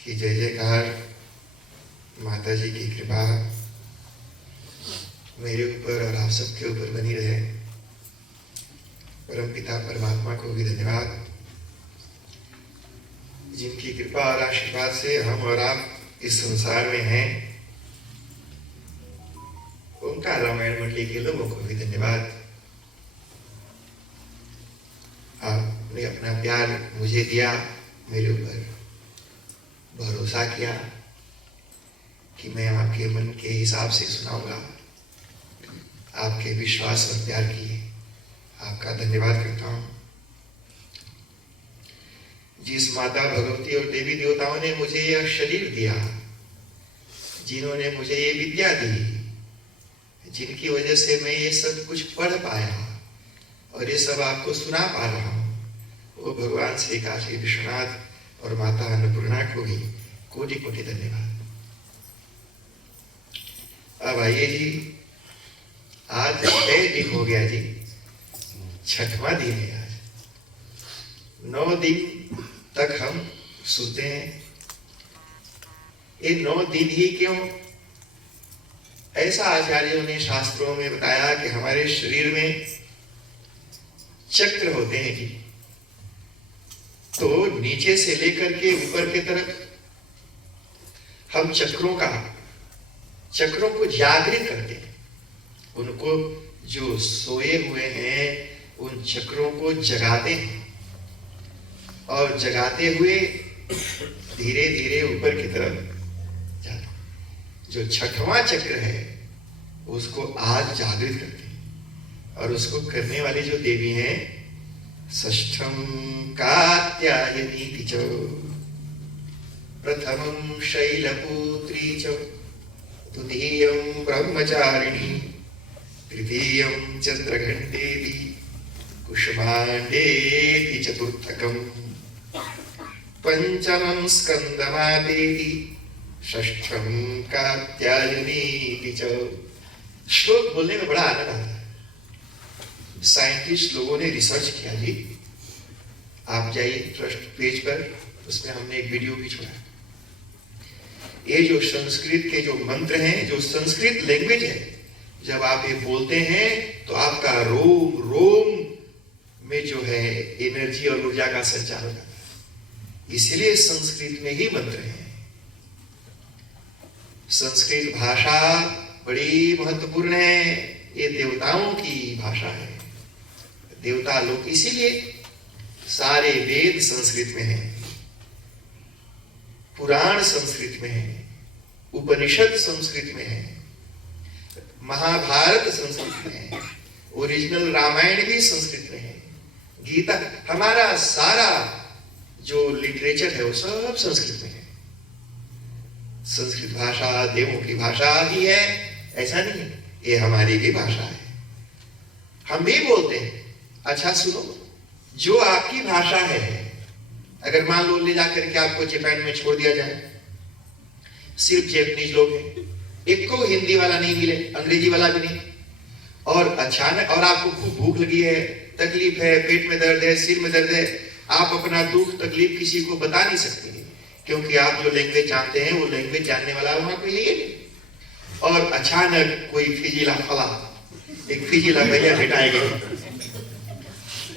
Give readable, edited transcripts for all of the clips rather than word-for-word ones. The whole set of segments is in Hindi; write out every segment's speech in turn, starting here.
कि जय जयकार माता जी की कृपा मेरे ऊपर और आप सबके ऊपर बनी रहे। परम पिता परमात्मा को भी धन्यवाद, जिनकी कृपा और आशीर्वाद से हम और आप इस संसार में हैं। उनका रामायण मंडली के लोगों को भी धन्यवाद। आपने अपना प्यार मुझे दिया, मेरे ऊपर भरोसा किया कि मैं आपके मन के हिसाब से सुनाऊंगा। आपके विश्वास और प्यार की आपका धन्यवाद करता हूं। जिस माता भगवती और देवी देवताओं ने मुझे यह शरीर दिया, जिन्होंने मुझे ये विद्या दी, जिनकी वजह से मैं ये सब कुछ पढ़ पाया और ये सब आपको सुना पा रहा हूं, वो भगवान श्री काशी विश्वनाथ और माता अन्नपूर्णा को भी कोटि कोटि धन्यवाद। अब आइए जी, आज 6 दिन हो गया जी, 6वां दिन है आज। 9 दिन तक हम सोते हैं। ये 9 दिन ही क्यों? ऐसा आचार्यों ने शास्त्रों में बताया कि हमारे शरीर में चक्र होते हैं जी। तो नीचे से लेकर के ऊपर की तरफ हम चक्रों को जागृत करते हैं। उनको जो सोए हुए हैं उन चक्रों को जगाते हैं और जगाते हुए धीरे धीरे ऊपर की तरफ जाते। जो 6वां चक्र है उसको आज जागृत करते हैं और उसको करने वाली जो देवी हैं, षष्ठम कात्यायनी च, प्रथमं शैलपुत्री च, द्वितीयं ब्रह्मचारिणी, तृतीयं चंद्रघंटेति, कुष्मांडेति चतुर्थकं, पंचमं स्कंदमातेति, षष्ठं कात्यायनीति च। श्लोक बोलने में बड़ा आनंद आता है। साइंटिस्ट लोगों ने रिसर्च किया जी। आप जाइए ट्रस्ट पेज पर, उसमें हमने एक वीडियो भी छोड़ा। ये जो संस्कृत के जो मंत्र हैं, जो संस्कृत लैंग्वेज है, जब आप ये बोलते हैं तो आपका रोम रोम में जो है एनर्जी और ऊर्जा का संचार होता है। इसलिए संस्कृत में ही मंत्र हैं। संस्कृत भाषा बड़ी महत्वपूर्ण है। ये देवताओं की भाषा है। देवता लोग, इसीलिए सारे वेद संस्कृत में हैं, पुराण संस्कृत में है, उपनिषद संस्कृत में है, महाभारत संस्कृत में है, ओरिजिनल रामायण भी संस्कृत में है, गीता, हमारा सारा जो लिटरेचर है वो सब संस्कृत में है। संस्कृत भाषा देवों की भाषा ही है, ऐसा नहीं है, ये हमारी भी भाषा है। हम भी बोलते हैं। अच्छा सुनो, जो आपकी भाषा है, अगर मान लो ले जाकर के आपको जापान में छोड़ दिया जाए, सिर्फ जैपनीज लोग हैं, एक को हिंदी वाला नहीं मिले, अंग्रेजी वाला भी नहीं, और अचानक और आपको खूब भूख लगी है, तकलीफ है, पेट में दर्द है, सिर में दर्द है, आप अपना दुख तकलीफ किसी को बता नहीं सकते, क्योंकि आप जो लैंग्वेज जानते हैं वो लैंग्वेज जानने वाला वहां कोई है नहीं। और अचानक कोई फिजिला फला, एक फिजिला भैया भेटाए गए,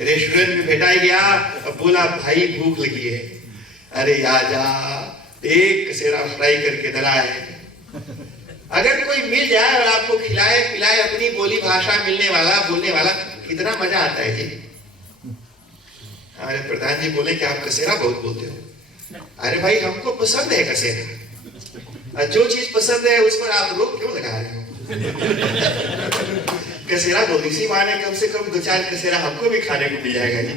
रेस्टोरेंट में भेटाई गया, अब बोला भाई भूख लगी है, अरे आजा एक कसेरा फ्राई करके धरा है। अगर कोई मिल जाए और आपको खिलाए पिलाए, अपनी बोली भाषा मिलने वाला बोलने वाला, कितना मजा आता है जी। हमारे प्रधान जी बोले कि आप कसेरा बहुत बोलते हो। अरे भाई हमको पसंद है कसेरा, जो चीज पसंद है उस पर आप रोक क्यों लगा रहे हो? कसेरा बोल, इसी माने कम से कम 2-4 कसेरा हमको भी खाने को मिल जाएगा जी।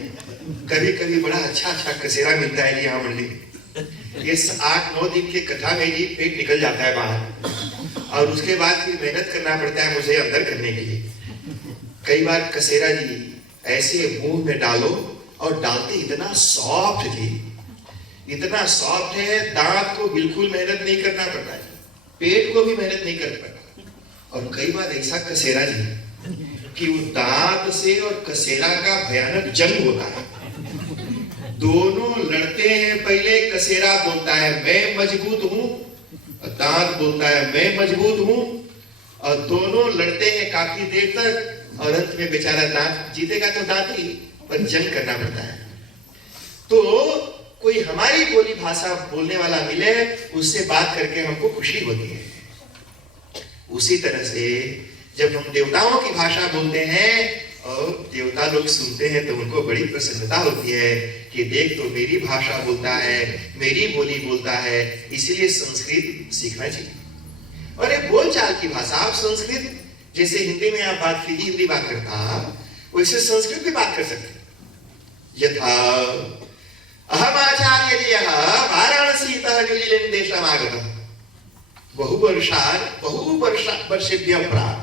कभी कभी बड़ा अच्छा कसेरा मिलता है जी यहाँ मंडी में। ये 8-9 दिन के कथा में जी पेट निकल जाता है बाहर, और उसके बाद फिर मेहनत करना पड़ता है मुझे अंदर करने के लिए। कई बार कसेरा जी ऐसे मुंह में डालो और डालते इतना सॉफ्ट जी, इतना सॉफ्ट है, दांत को बिल्कुल मेहनत नहीं करना पड़ता है, पेट को भी मेहनत नहीं करना पड़ता। और कई बार ऐसा कसेरा जी कि वो दांत से और कसेरा का भयानक जंग होता है। दोनों लड़ते हैं, पहले कसेरा बोलता है मैं मजबूत हूं, दांत बोलता है मैं मजबूत हूं, और दोनों लड़ते हैं काफी देर तक, और अंत में बेचारा दांत जीतेगा तो दांत ही, पर जंग करना पड़ता है। तो कोई हमारी बोली भाषा बोलने वाला मिले, उससे बात करके हमको खुशी होती है। उसी तरह से जब हम देवताओं की भाषा बोलते हैं और देवता लोग सुनते हैं तो उनको बड़ी प्रसन्नता होती है कि देख तो मेरी भाषा बोलता है, मेरी बोली बोलता है, इसलिए संस्कृत सीखना चाहिए। और ये बोलचाल की भाषा, आप संस्कृत जैसे हिंदी में आप बात कीजिए, हिंदी बात करता, वैसे संस्कृत में बात कर सकते। यथा अहम आचार्यः वाराणसीतः न्यूजीलैंड देशम् आगतः बहुवर्षेभ्यः प्राक्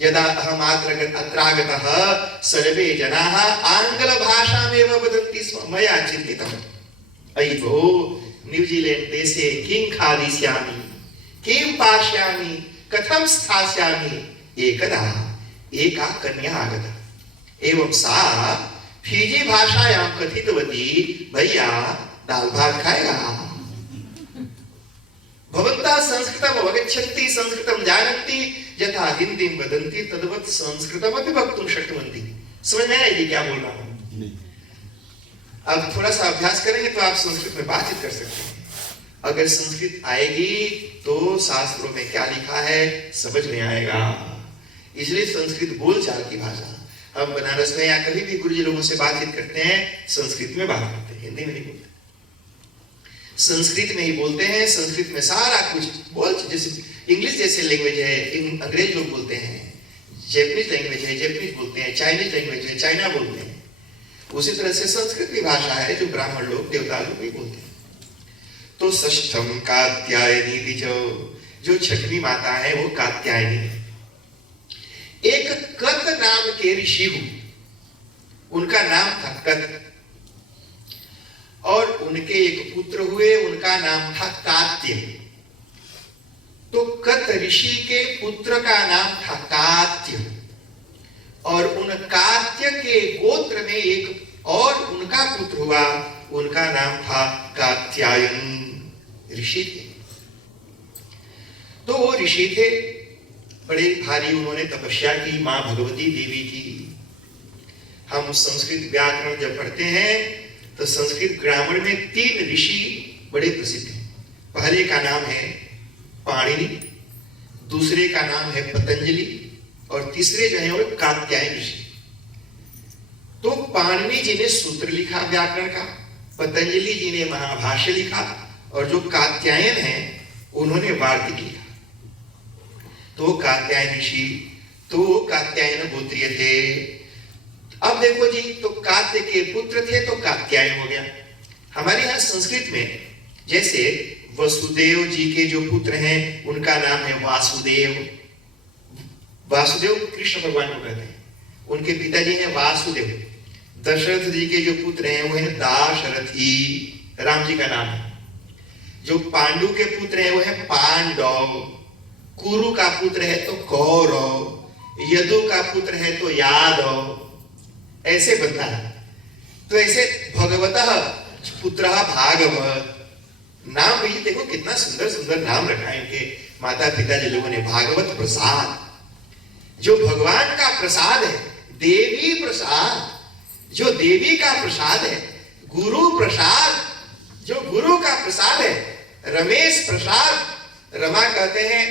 यदा अहम अत्रागतः सर्वे जनाः आंग्लभाषामेव वदन्ति स्म। मया चिन्तितम् अयि भो न्यूजीलैंड देशे किं खादिष्यामि, किं पास्यामि, कथं स्थास्यामि। एकदा एका कन्या आगता, एवं सा फिजी भाषायां कथितवती, भैया दाल भात खाएगा। भवन्तः संस्कृतम् अवगच्छन्ति, संस्कृतं जानन्ति, यथा हिंदी वदन्ति तद्वत् संस्कृतमपि वक्तुं शक्नुवन्ति। समझ में आया ये क्या बोल रहा हूं? अब थोड़ा सा अभ्यास करेंगे तो आप संस्कृत में बातचीत कर सकते हैं। अगर संस्कृत आएगी तो शास्त्रों में क्या लिखा है समझ में आएगा। इसलिए संस्कृत बोलचाल की भाषा। हम बनारस में या कभी भी गुरुजी लोगों से बातचीत करते हैं, संस्कृत में बात करते हैं, हिंदी में नहीं बोलते, संस्कृत में ही बोलते हैं। संस्कृत में सारा कुछ बोल, जैसे इंग्लिश जैसे लैंग्वेज है, अंग्रेज लोग बोलते हैं, जैपनीज लैंग्वेज है, जैपनीज बोलते हैं, चाइनीज लैंग्वेज है, चाइना बोलते हैं। उसी तरह से संस्कृत की भाषा है जो ब्राह्मण लोग, देवता लोग भी बोलते हैं। तो षष्ठम कात्यायनी, जो छठवीं माता है वो कात्यायनी है। एक कत नाम के ऋषि हुए, उनका नाम था कत, और उनके एक पुत्र हुए, उनका नाम था कात्य। तो कत ऋषि के पुत्र का नाम था कात्य, और उन कात्य के गोत्र में एक और उनका पुत्र हुआ, उनका नाम था कात्यायन। ऋषि थे। तो वो ऋषि थे, बड़े भारी उन्होंने तपस्या की, मां भगवती देवी की। हम संस्कृत व्याकरण जब पढ़ते हैं तो संस्कृत ग्रामर में 3 ऋषि बड़े प्रसिद्ध हैं। पहले का नाम है पाणिनि, दूसरे का नाम है पतंजलि, और तीसरे जो है वो कात्यायन ऋषि। तो पाणिनि जी ने सूत्र लिखा व्याकरण का, पतंजलि जी ने महाभाष्य लिखा, और जो कात्यायन है उन्होंने वार्तिक लिखा। तो कात्यायन ऋषि, तो कात्यायन गोत्रीय थे। अब देखो जी, तो कात्य के पुत्र थे तो कात्यायन हो गया। हमारे यहाँ संस्कृत में जैसे वसुदेव जी के जो पुत्र हैं उनका नाम है वासुदेव। वासुदेव कृष्ण भगवान को कहते हैं, उनके पिताजी हैं वासुदेव। दशरथ जी के जो पुत्र हैं वो है दाशरथी, राम जी का नाम है। जो पांडु के पुत्र हैं वो है पांडव। कुरु का पुत्र है तो कौरव, यदु का पुत्र है तो यादव, ऐसे बनता है। तो ऐसे भगवतः पुत्रः भागवत, नाम भी देखो कितना सुंदर सुंदर नाम रखा है इनके माता पिता जी लोगों ने। भागवत प्रसाद, जो भगवान का प्रसाद है, देवी प्रसाद, जो देवी का प्रसाद है, गुरु प्रसाद, जो गुरु का प्रसाद है, रमेश प्रसाद। रमा कहते हैं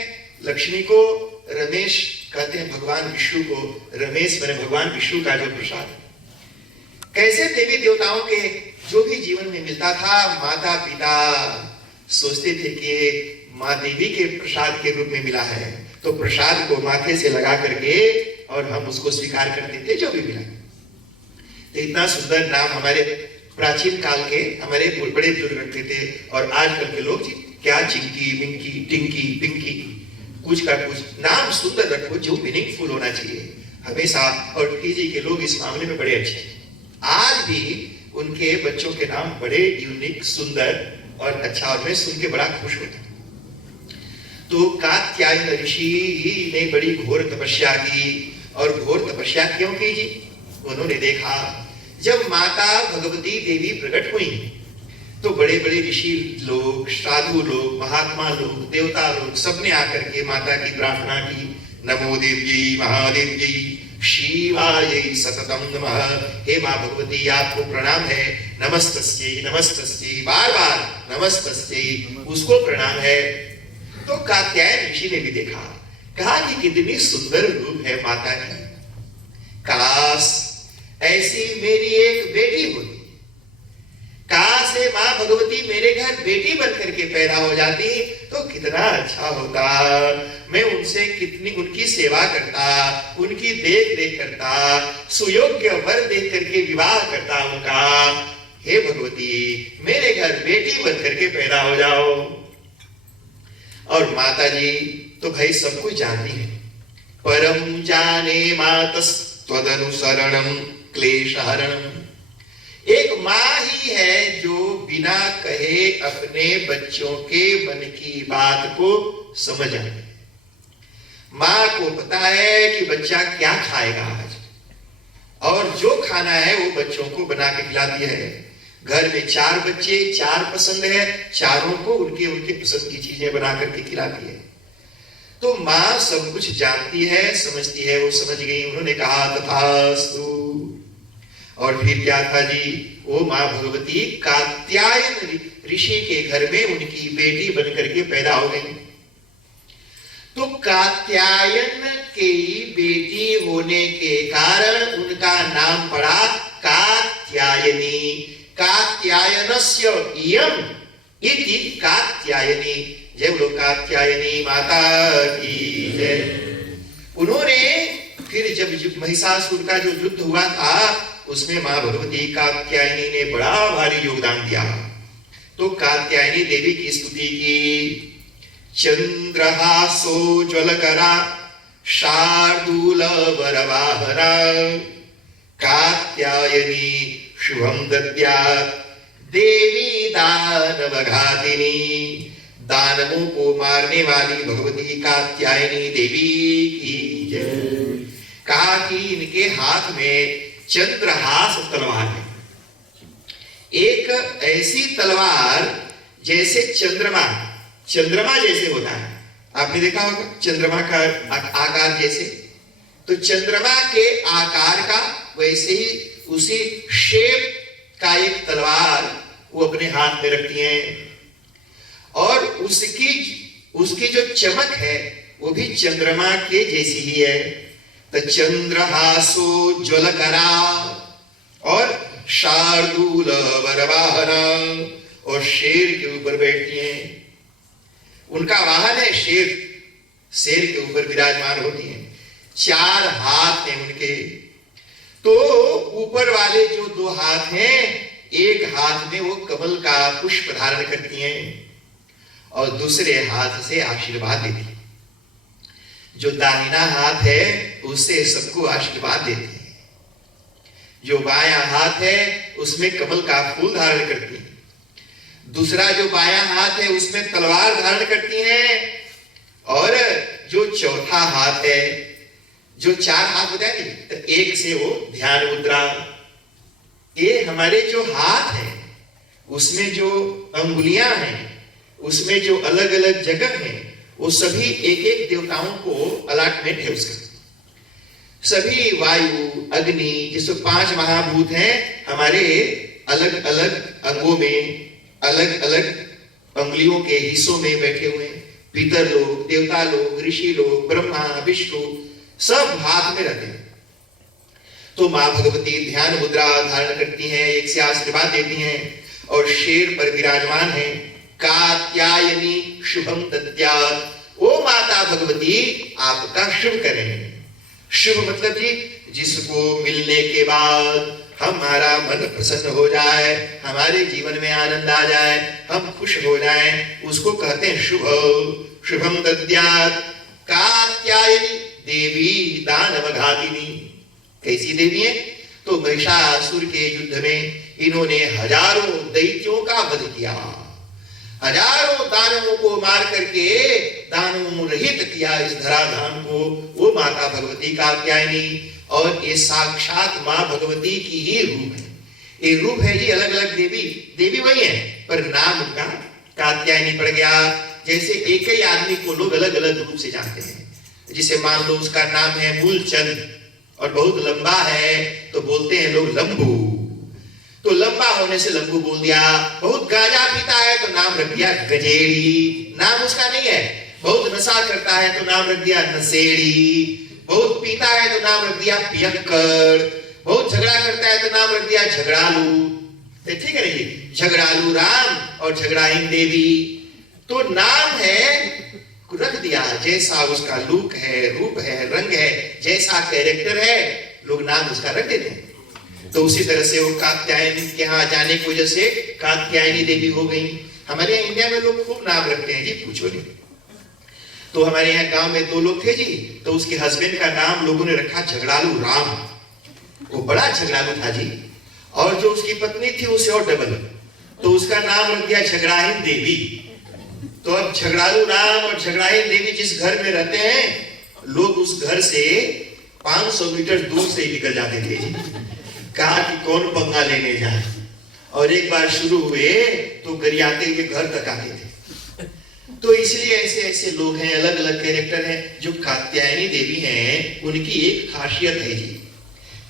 लक्ष्मी को, रमेश कहते हैं भगवान विष्णु को। रमेश मैंने भगवान विष्णु का जो प्रसाद है। कैसे देवी देवताओं के जो भी जीवन में मिलता था, माता पिता सोचते थे कि माँ देवी के प्रसाद के रूप में मिला है, तो प्रसाद को माथे से लगा करके और हम उसको स्वीकार करते थे जो भी मिला। तो इतना सुंदर नाम हमारे प्राचीन काल के हमारे बड़े बुजुर्ग रखते थे। और आजकल के लोग जी क्या चिंकी मिंकी टिंकी पिंकी, कुछ का कुछ नाम सुंदर रखो जो मीनिंगफुल होना चाहिए हमेशा। और फीजी के लोग इस मामले में बड़े अच्छे हैं। आज भी उनके बच्चों के नाम बड़े यूनिक, सुंदर और अच्छा, और मैं सुन के बड़ा खुश होता हूँ। तो कात्यायन ऋषि ने बड़ी घोर तपस्या की। और घोर तपस्या क्यों की जी? उन्होंने देखा जब माता भगवती देवी प्रकट हुई तो बड़े बड़े ऋषि लोग, साधु लोग, महात्मा लोग, देवता लोग सबने आकर के माता की प्रार्थना की। नमो देव्यै महादेव्यै शिवायै सततम नमः। हे माँ भगवती, आपको प्रणाम है। नमस्तस्यै नमस्तस्यै, बार बार नमस्तस्यै, उसको प्रणाम है। तो कात्यायन ऋषि ने भी देखा, कहा कि कितनी सुंदर रूप है माता की, काश ऐसी मेरी एक बेटी होती, काश ये माँ भगवती मेरे घर बेटी बनकर के पैदा हो जाती तो कितना अच्छा होता। मैं उनसे कितनी उनकी सेवा करता, उनकी देख रेख करता, सुयोग्य वर देख करके विवाह करता उनका। हे भगवती, मेरे घर बेटी बनकर के पैदा हो जाओ। और माता जी तो भाई सब कुछ जानती है। परम जाने मातस त्वदनुसरणम क्लेशहरणम। एक माँ ही है जो बिना कहे अपने बच्चों के मन की बात को समझ आए। माँ को पता है कि बच्चा क्या खाएगा आज, और जो खाना है वो बच्चों को बना के खिलाती है। घर में 4 बच्चे, 4 पसंद है, चारों को उनके उनके पसंद की चीजें बना करके खिलाती है। तो माँ सब कुछ जानती है, समझती है। वो समझ गई, उन्होंने कहा तथास्तु। और फिर क्या था जी, वो माँ भगवती कात्यायन ऋषि के घर में उनकी बेटी बनकर के पैदा हो गई। तो कात्यायन की बेटी होने के कारण उनका नाम पड़ा कात्यायनी। कात्यायनस्य इयम् इति कात्यायनी। जय बोलो कात्यायनी माता की जय। उन्होंने फिर जब महिषासुर का जो युद्ध हुआ था उसमें माँ भगवती कात्यायनी ने बड़ा भारी योगदान दिया। तो कात्यायनी देवी की स्तुति की। चंद्रहासो ज्वलकरा शार्दूल वरवाहना कात्यायनी शुभम दद्यात् देवी दानवघातिनी। दानवों को मारने वाली भगवती कात्यायनी देवी की जय। कहा कि इनके हाथ में चंद्रहास तलवार है, एक ऐसी तलवार जैसे चंद्रमा जैसे होता है। आपने देखा होगा चंद्रमा का आकार जैसे, तो चंद्रमा के आकार का वैसे ही उसी शेप का एक तलवार वो अपने हाथ में रखती हैं। और उसकी जो चमक है वो भी चंद्रमा के जैसी ही है। तो चंद्रहासो ज्वलकरा और शार्दूल वरवाहना, और शेर के ऊपर बैठती हैं। उनका वाहन है शेर, शेर के ऊपर विराजमान होती हैं। 4 हाथ हैं उनके। तो ऊपर वाले जो 2 हाथ हैं, एक हाथ में वो कमल का पुष्प धारण करती हैं और दूसरे हाथ से आशीर्वाद देती हैं। जो दाहिना हाथ है उससे सबको आशीर्वाद देती है। जो बायां हाथ है उसमें कमल का फूल धारण करती है। दूसरा जो बायां हाथ है उसमें तलवार धारण करती हैं। और जो चौथा हाथ है, जो 4 हाथ होता है तो एक से वो ध्यान मुद्रा। ये हमारे जो हाथ है उसमें जो अंगुलियां हैं, उसमें जो अलग अलग जगह है, वो सभी एक एक देवताओं को अलॉटमेंट है उसका। सभी वायु, अग्नि, जिसको 5 महाभूत हैं, हमारे अलग अलग अंगों में, अलग अलग अंगुलियों के हिस्सों में बैठे हुए हैं। पितर लोग, देवता लोग, ऋषि लोग, ब्रह्मा, विष्णु सब हाथ में रहते हैं। तो माँ भगवती ध्यान मुद्रा धारण करती हैं, एक से आशीर्वाद देती हैं और शेर पर विराजमान है। कात्यायनी शुभम दद्यात्। ओ माता भगवती आपका शुभ करें। शुभ मतलब जी, जिसको मिलने के बाद हमारा मन प्रसन्न हो जाए, हमारे जीवन में आनंद आ जाए, हम खुश हो जाएं, उसको कहते हैं शुभ। शुभम दद्यात्। कात्यायनी देवी दानवघातिनी। कैसी देवी है? तो महिषासुर के युद्ध में इन्होंने हजारों दैत्यों का वध किया, हजारों दानवों को मार करके दानवों रहित किया इस धराधाम को। वो माता भगवती कात्यायनी, और ये साक्षात माँ भगवती की ही रूप है। ये रूप है जी अलग अलग देवी, देवी वही है पर नाम उनका कात्यायनी पड़ गया। जैसे एक ही आदमी को लोग अलग अलग रूप से जानते हैं। जिसे मान लो उसका नाम है मूलचंद और बहुत लंबा है तो बोलते हैं लोग लंबू, तो लंबा होने से लंबू बोल दिया। बहुत गांजा पीता है तो नाम रख दिया गजेड़ी, नाम उसका नहीं है। बहुत नशा करता है तो नाम रख दिया नशेड़ी, बहुत पीता है तो नाम रख दिया पियक्कड़, बहुत झगड़ा करता है तो नाम रख दिया झगड़ालू। ठीक है जी, झगड़ालू राम और झगड़ाहीन देवी। तो नाम है रख दिया, जैसा उसका लुक है, रूप है, रंग है, जैसा कैरेक्टर है लोग नाम उसका रख देते हैं। तो उसी तरह से वो कात्यायनी के यहाँ जाने की वजह से कात्यायनी देवी हो गई। हमारे यहाँ इंडिया में लोग खूब नाम रखते हैं जी, पूछो नहीं। तो हमारे यहाँ गांव में 2 लोग थे जी, तो उसके हस्बैंड का नाम लोगों ने रखा झगड़ालू राम, वो बड़ा झगड़ालू था जी। और जो उसकी पत्नी थी उसे और डबल, तो उसका नाम रख दिया झगड़ाहीन देवी। तो अब झगड़ालू राम और झगड़ाहीन देवी जिस घर में रहते हैं लोग उस घर से 500 मीटर दूर से ही निकल जाते थे जी, कहा कि कौन पंगा लेने जाए। और एक बार शुरू हुए तो गरियाते हुए घर तक आते थे। तो इसलिए ऐसे ऐसे लोग हैं, अलग अलग कैरेक्टर हैं। जो कात्यायनी देवी हैं उनकी एक खासियत है जी,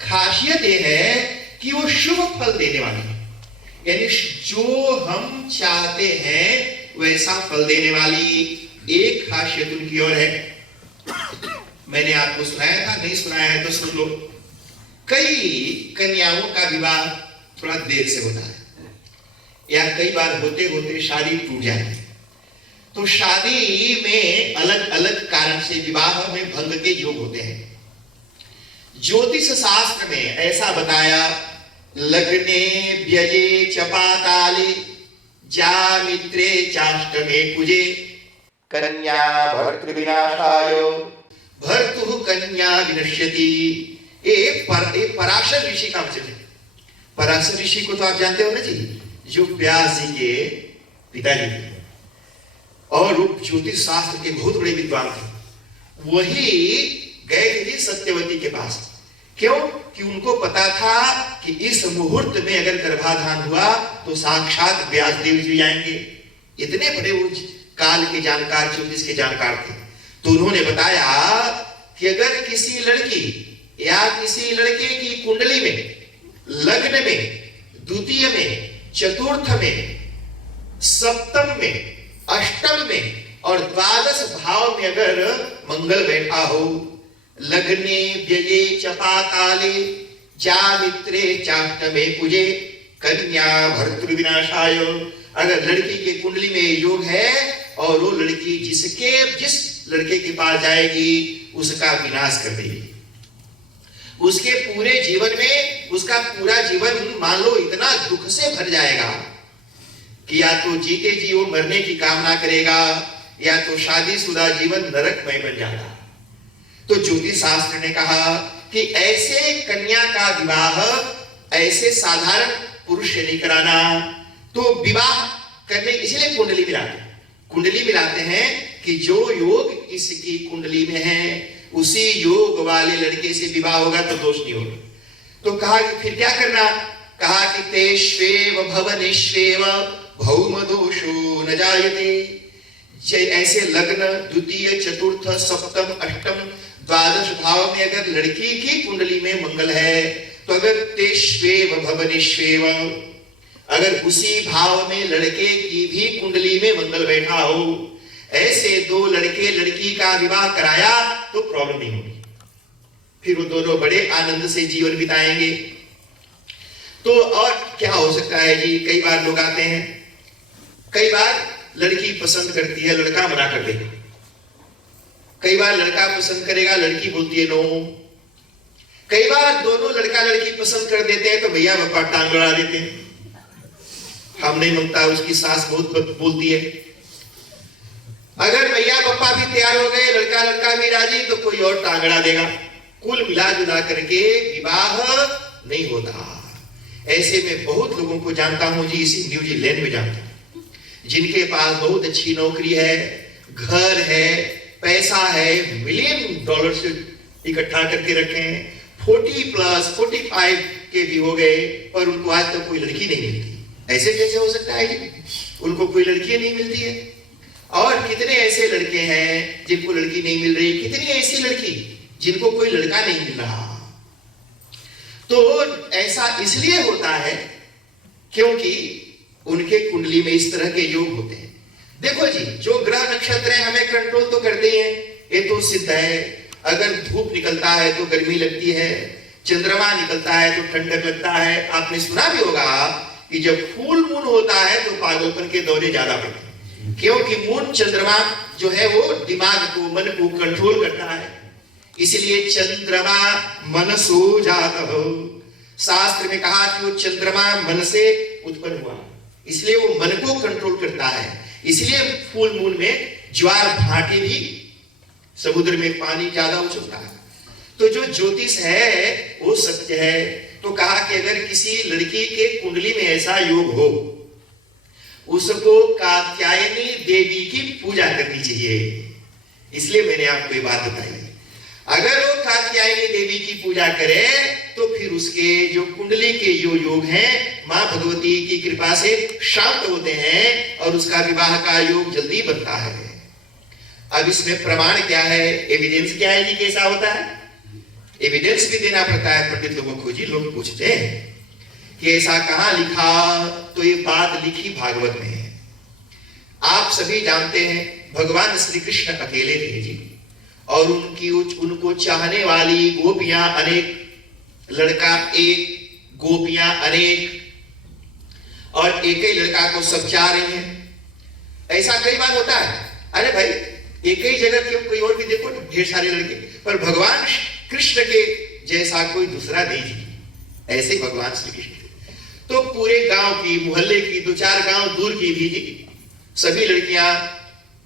खासियत ये है कि वो शुभ फल देने वाली है, यानी जो हम चाहते हैं वैसा फल देने वाली एक खासियत उनकी और है। मैंने आपको सुनाया था, नहीं सुनाया है तो सुन लो। कई कन्याओं का विवाह थोड़ा देर से होता है या कई बार होते होते शादी टूट जाती है। तो शादी में अलग अलग कारण से विवाह में भंग के योग होते हैं। ज्योतिष शास्त्र में ऐसा बताया, लग्ने व्यजे चपाताले जामित्रे चाष्टमे कुजे कन्या भर्तृविनाशाय भर्तुः कन्या विनश्यति। ये पराशर ऋषि का वचन है। पराशर ऋषि को तो आप जानते हो ना जी, जो व्यास जी के पिताजी थे और वो ज्योतिष शास्त्र के बहुत बड़े विद्वान थे। वही गए थे सत्यवती के पास। क्यों? कि उनको पता था कि इस मुहूर्त में अगर गर्भाधान हुआ तो साक्षात व्यासदेव जी आएंगे। इतने बड़े वो काल के जानकार, ज्योतिष के जानकार थे। तो उन्होंने बताया कि अगर किसी लड़की या किसी लड़के की कुंडली में, लग्न में, द्वितीय में, चतुर्थ में, सप्तम में, अष्टम में और द्वादश भाव में अगर मंगल बैठा हो, लग्ने व्यये चपाताले जामित्रे चाष्टमे कुजे कन्या भर्तृविनाशाय। अगर लड़की के कुंडली में योग है और वो लड़की जिस लड़के के पास जाएगी उसका विनाश कर देगी, उसके पूरे जीवन में उसका पूरा जीवन मान लो इतना दुख से भर जाएगा कि या तो जीते जी वो मरने की कामना करेगा या तो शादीशुदा जीवन नरकमय बन जाएगा। तो ज्योतिष शास्त्र ने कहा कि ऐसे कन्या का विवाह ऐसे साधारण पुरुष से नहीं कराना। तो विवाह करने इसलिए कुंडली मिलाते हैं कि जो योग इसकी कुंडली में है उसी योग वाले लड़के से विवाह होगा तो दोष नहीं होगा। तो कहा कि फिर क्या करना? कहा कि तेष्वेव भवनेष्वेव भौम दोषो न जायते। ऐसे लग्न द्वितीय, चतुर्थ, सप्तम, अष्टम, द्वादश भाव में अगर लड़की की कुंडली में मंगल है तो अगर तेष्वेव भवनेष्वेव, अगर उसी भाव में लड़के की भी कुंडली में मंगल बैठा हो, ऐसे 2 लड़के लड़की का विवाह कराया तो प्रॉब्लम नहीं होगी, फिर वो दोनों बड़े आनंद से जीवन बिताएंगे। तो और क्या हो सकता है जी? कई बार लोग आते हैं, कई बार लड़की पसंद करती है, लड़का मना कर देगा। कई बार लड़का पसंद करेगा, लड़की बोलती है नो। कई बार दोनों लड़का लड़की पसंद कर देते हैं तो भैया बापा टांग लड़ा देते हैं, हम नहीं मांगता, उसकी सास बहुत बोलती है। अगर भैया पापा भी तैयार हो गए, लड़का भी राजी, तो कोई और टांगड़ा देगा। कुल मिला जुला करके विवाह नहीं होता। ऐसे में बहुत लोगों को जानता हूं जी, इसी न्यूजीलैंड में जानता हूं, जिनके पास बहुत अच्छी नौकरी है, घर है, पैसा है, $1 मिलियन से इकट्ठा करके रखे हैं, 40+, 45 के भी हो गए पर उनको आज तक कोई लड़की नहीं मिलती। ऐसे कैसे हो सकता है जी? उनको कोई लड़की नहीं मिलती है। और कितने ऐसे लड़के हैं जिनको लड़की नहीं मिल रही, कितनी ऐसी लड़की जिनको कोई लड़का नहीं मिल रहा। तो ऐसा इसलिए होता है क्योंकि उनके कुंडली में इस तरह के योग होते हैं। देखो जी, जो ग्रह नक्षत्र हैं हमें कंट्रोल तो करते ही हैं, ये तो सिद्ध है। अगर धूप निकलता है तो गर्मी लगती है, चंद्रमा निकलता है तो ठंडक लगता है। आपने सुना भी होगा कि जब फुल मून होता है तो पागलपन के दौरे ज्यादा पड़ते हैं, क्योंकि मून चंद्रमा जो है वो दिमाग को, मन को कंट्रोल करता है। इसलिए चंद्रमा मनसो जात हो, शास्त्र में कहा कि वो चंद्रमा मन से उत्पन्न हुआ, इसलिए वो मन को कंट्रोल करता है। इसलिए फुल मून में ज्वार भाटे भी, समुद्र में पानी ज्यादा उछलता है। तो जो ज्योतिष है वो सत्य है। तो कहा कि अगर किसी लड़की के कुंडली में ऐसा योग हो, उसको कात्यायनी देवी की पूजा करनी चाहिए। इसलिए मैंने आपको ये बात बताई। अगर वो कात्यायनी देवी की पूजा करे तो फिर उसके जो कुंडली के जो योग हैं मां भगवती की कृपा से शांत होते हैं और उसका विवाह का योग जल्दी बनता है। अब इसमें प्रमाण क्या है, एविडेंस क्या है जी, कैसा होता है? एविडेंस भी देना पड़ता है पंडित लोगों को जी। लोग पूछते हैं कि ऐसा कहां लिखा, तो ये बात लिखी भागवत में है। आप सभी जानते हैं भगवान श्री कृष्ण अकेले थे जी, और उनको चाहने वाली गोपियां अनेक, लड़का एक, गोपियां अनेक, और एक ही लड़का को सब चाह रहे हैं। ऐसा कई बार होता है। अरे भाई, एक ही जगह क्यों, कोई और भी देखो ना, ढेर सारे लड़के, पर भगवान कृष्ण के जैसा कोई दूसरा नहीं जी। ऐसे भगवान श्री कृष्ण थे। तो पूरे गांव की, मोहल्ले की, 2-4 गांव दूर की भी सभी लड़कियां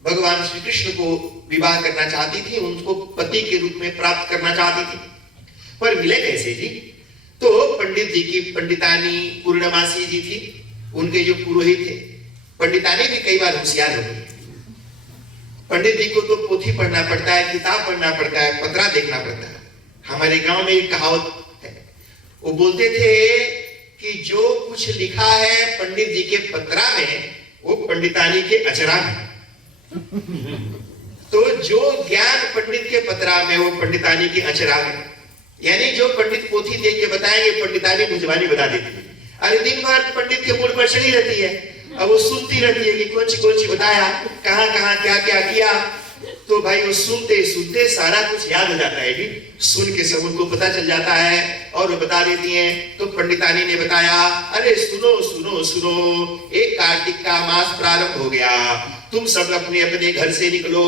भगवान श्री कृष्ण को विवाह करना चाहती थी, उनको पति के रूप में प्राप्त करना चाहती थी। पर मिले कैसे जी? तो पंडित जी की पंडितानी पूर्णमासी जी थी, उनके जो पुरोहित थे। पंडितानी भी कई बार होशियार हो गई। पंडित जी को तो पोथी पढ़ना पड़ता है, किताब पढ़ना पड़ता है, पत्रा देखना पड़ता है। हमारे गांव में एक कहावत है, वो बोलते थे कि जो कुछ लिखा है पंडित जी के पत्रा में वो पंडितानी के अचरा में। तो जो ज्ञान पंडित के पत्रा में वो पंडितानी के अचरा में। यानी जो पंडित पोथी देख के बताएंगे पंडितानी भुजवानी बता देती है। अरे दिन भर पंडित के मूड पर चढ़ी रहती है, अब वो सुनती रहती है कि कौन सी बताया, कहाँ कहाँ क्या क्या किया। तो भाई वो सुनते सुनते सारा कुछ याद हो जाता है जी। सुन के सब उनको पता चल जाता है और वो बता देती हैं। तो पंडितानी ने बताया, अरे सुनो सुनो सुनो, एक कार्तिक का मास प्रारंभ हो गया, तुम सब अपने अपने घर से निकलो।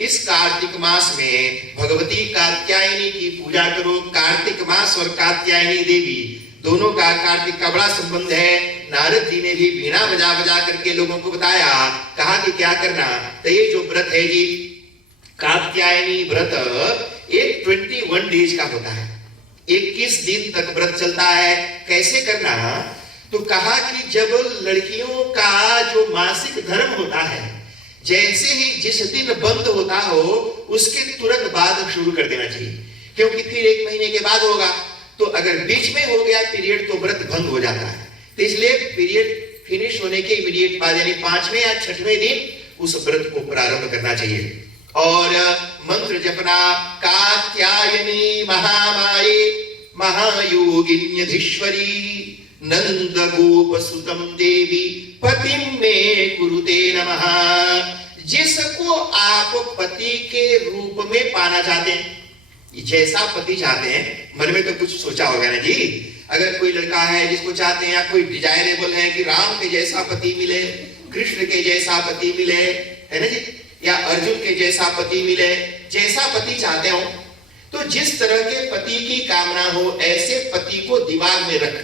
इस कार्तिक मास में भगवती कात्यायनी की पूजा करो। कार्तिक मास और कात्यायनी देवी दोनों का, कार्तिक का बड़ा संबंध है। नारद जी ने भी वीणा बजा बजा करके लोगों को बताया, कहा कि क्या करना। तो ये जो व्रत है जी, कात्यायनी व्रत, एक 21 डेज का होता है, 21 दिन तक व्रत चलता है। कैसे करना? तो कहा कि जब लड़कियों का जो मासिक धर्म होता है, जैसे ही जिस दिन बंद होता हो उसके तुरंत बाद शुरू कर देना चाहिए, क्योंकि फिर 1 महीने के बाद होगा। तो अगर बीच में हो गया पीरियड तो व्रत भंग हो जाता है। तो इसलिए पीरियड फिनिश होने के इमीडिएट बाद, यानी 5वें या 6वें दिन उस व्रत को प्रारंभ करना चाहिए। और मंत्र जपना, कात्यायनी महामाये महायोगिन्यधीश्वरी नंद गोप सुतम देवी पतिम में कुरुते नमः। जिसको आप पति के रूप में पाना चाहते हैं, जैसा पति चाहते हैं, मन में तो कुछ सोचा होगा ना जी। अगर कोई लड़का है जिसको चाहते हैं, या कोई डिजायरेबल है कि राम के जैसा पति मिले, कृष्ण के जैसा पति मिले, है ना जी, या अर्जुन के जैसा पति मिले, जैसा पति चाहते हो, तो जिस तरह के पति की कामना हो ऐसे पति को दिमाग में रख।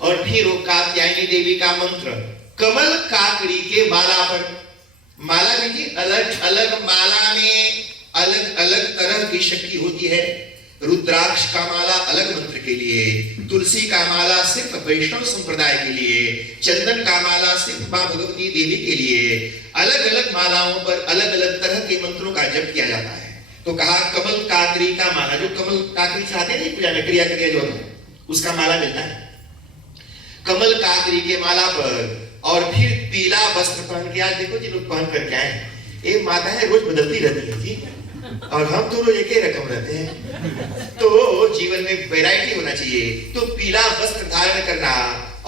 और फिर वो कात्यायनी देवी का मंत्र, कमल काकड़ी के माला पर, माला में जी अलग अलग माला में अलग अलग तरह की शक्ति होती है। रुद्राक्ष का माला अलग मंत्र के लिए, तुलसी का माला सिर्फ वैष्णव संप्रदाय के लिए, चंदन का माला सिर्फ मां भगवती देवी के लिए। अलग अलग मालाओं पर अलग अलग तरह के मंत्रों का जप किया जाता है। तो कहा कमल काकड़ी का माला, जो कमल काकड़ी चाहते हैं पूजा में, क्रिया जो है उसका माला मिलता है, कमल काकरी के माला पर, और फिर पीला वस्त्र पहन के। आज देखो जी लोग पहन करके आए, ये माता है रोज बदलती रहती है जी, और हम तो रोज एक ही रकम रहते हैं। तो जीवन में वैरायटी होना चाहिए। तो पीला वस्त्र धारण करना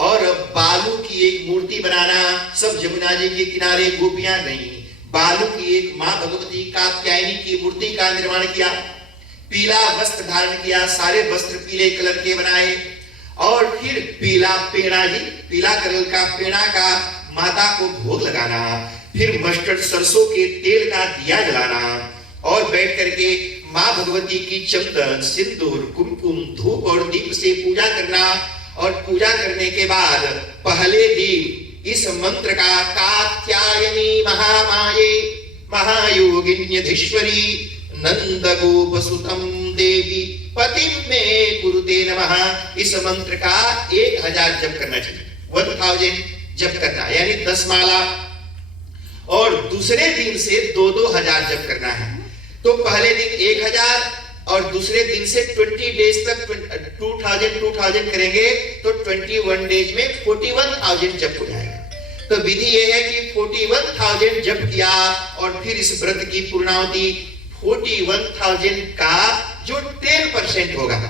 और बालू की एक मूर्ति बनाना। सब जमुना जी के किनारे गोपियां नहीं, बालू की एक माँ भगवती कात्यायनी की मूर्ति का निर्माण किया, पीला वस्त्र धारण किया, सारे वस्त्र पीले कलर के बनाए, और फिर पीला पेड़ा जी, पीला कलर का पेड़ा का माता को भोग लगाना, फिर मस्टर्ड सरसों के तेल का दिया जलाना, और बैठ करके माँ भगवती की चंदन सिंदूर कुमकुम धूप और दीप से पूजा करना। और पूजा करने के बाद पहले दिन इस मंत्र का कात्यायनी महामाये महायोगिन्यधीश्वरी नंद गोप सुतम देवी पतिम में कुरुते नमः, इस मंत्र का 1000 जप करना चाहिए, 1000 जप करना, यानी 10 माला। और दूसरे दिन से 2-2000 जप करना है। तो पहले दिन 1000 और दूसरे दिन से 20 डेज तक 2000 करेंगे तो 21 डेज में 41,000 जप हो जाएगा। तो विधि यह है कि 41,000 जप किया और फिर इस व्रत की पूर्णाहुति 41,000 का जो 10% होगा,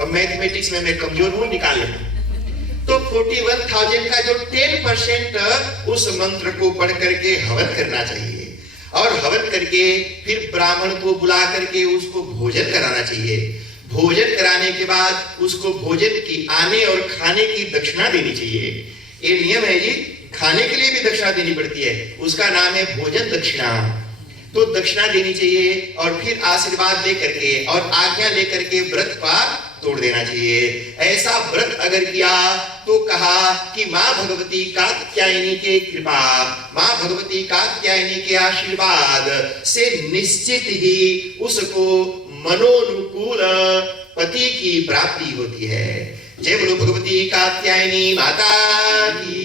अब मैथमेटिक्स में मैं कमजोर हूं, निकाल लेना। तो 41,000 का जो 10% उस मंत्र को पढ़ करके हवन करना चाहिए, और हवन करके फिर ब्राह्मण को बुला करके उसको भोजन कराना चाहिए। भोजन कराने के बाद उसको भोजन की आने और खाने की दक्षिणा देनी चाहिए। ये नियम है जी, खाने के लिए भी दक्षिणा देनी पड़ती है, उसका नाम है भोजन दक्षिणा। तो दक्षिणा देनी चाहिए और फिर आशीर्वाद लेकर के और आज्ञा लेकर के व्रत का तोड़ देना चाहिए। ऐसा व्रत अगर किया तो कहा कि माँ भगवती कात्यायनी के कृपा, माँ भगवती कात्यायनी के आशीर्वाद से निश्चित ही उसको मनोनुकूल पति की प्राप्ति होती है। जय बोलो भगवती कात्यायनी माता की।